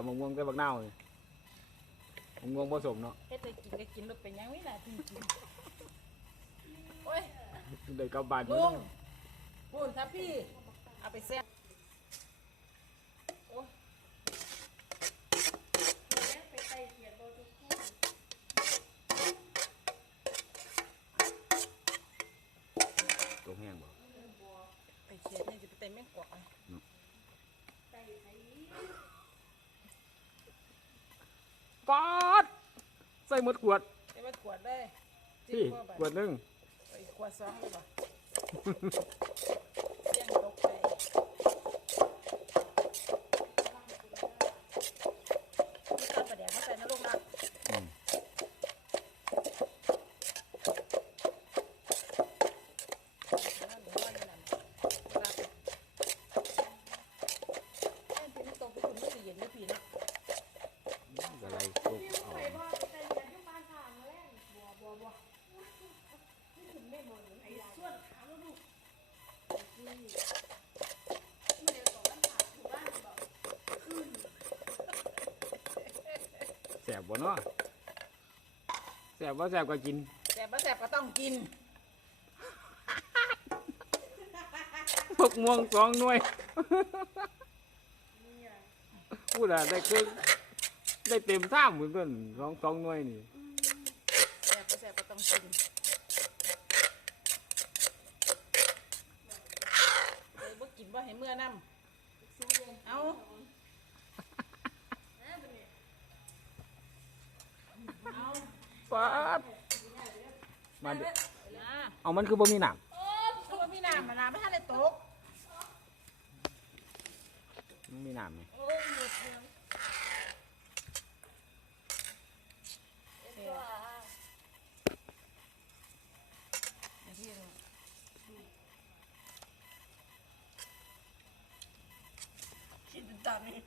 ตำมะม่วงใส่บักนาวนี่มะม่วงผสมเนาะเฮ็ดให้กินก็กินรถเป็นหยังไม่น่ากินกินโอ้ยได้กลับบ้านลุงพูนถ้าพี่เอาไปแซ่บโอ้ยตัวแห้งบ่ไปเขียดนี่จะไปเต็มแม่งกว่า ปาดใส่หมดขวดเต็มไปขวดเลยพี่กว่าบาทขวดหนึงไปขวดสองเลยบ่เสี่ยงตกใจมีตอนประเดี๋ยวเข้าใจนะลูกนะ อืม อะไรตุกเอาแสบบ่เนาะแสบบ่แสบก็กินแสบแสบก็ต้องกินพกม่วงสองหน่วยพูดอะได้ครึ่งได้เต็มท่ามเหมือนกันสองสองหน่วยนี่แสบแสบก็ต้องกินเลยบ่กินบ่ให้เมื่อน้ำเอาเอา มาเดี๋เอามันคือบ่มีหนังตัวพี่นาำมาน้ำไม่ทันเลยตกมันมีหนามไหมคิดดูตามนี้